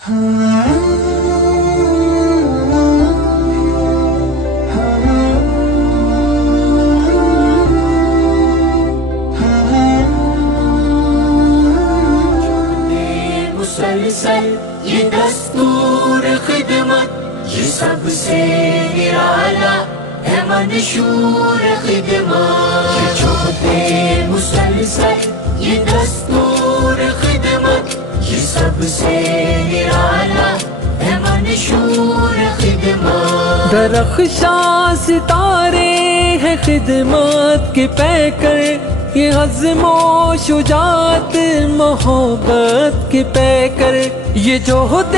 مسلسل یہ دستور خدمت، یہ سب سے نرالا ہے منشور خدمت. یہ چھوٹے مسلسل یہ دستور خدمت، یہ سب سے نرالا ہے منشور خدمت. درخشاں ستارے ہیں خدمت کے پیکر، یہ عزم و شجاعت محبت کے پیکر. یہ جوہد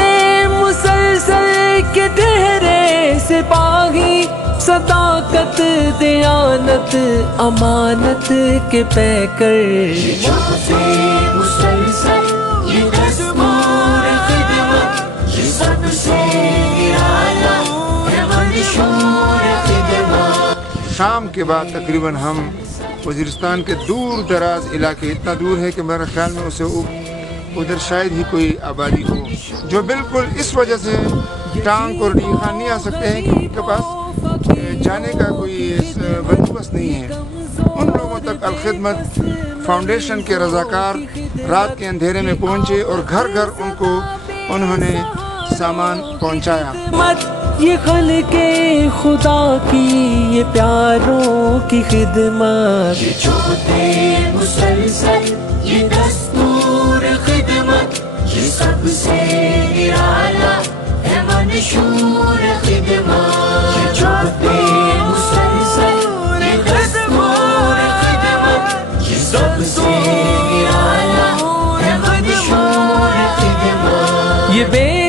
مسلسل کے ٹھہرے سپاہی، صداقت دیانت امانت کے پیکر. یہ جوہد مسلسل یہ دستور خدمت، یہ سب سے نرالا ہے منشور خدمت. شام کے بعد تقریباً ہم وزیرستان کے دور دراز علاقے، اتنا دور ہے کہ میرے خیال میں اسے ادھر شاید ہی کوئی آبادی ہو، جو بالکل اس وجہ سے ٹانک اور ڈیخان نہیں آ سکتے ہیں کہ ان کے پاس جانے کا کوئی بندوبست نہیں ہے. ان لوگوں تک الخدمت فاؤنڈیشن کے رضاکار رات کے اندھیرے میں پہنچے اور گھر گھر ان کو انہوں نے سامان پہنچایا. یہ خلق خدا کی یہ پیاروں کی خدمت. یہ چھوٹے مسلسل یہ دستور خدمت، یہ سب سے نرالا ہے منشور خدمت. یہ چھوٹے مسلسل یہ دستور خدمت، یہ سب سے نرالا ہے منشور خدمت. یہ بے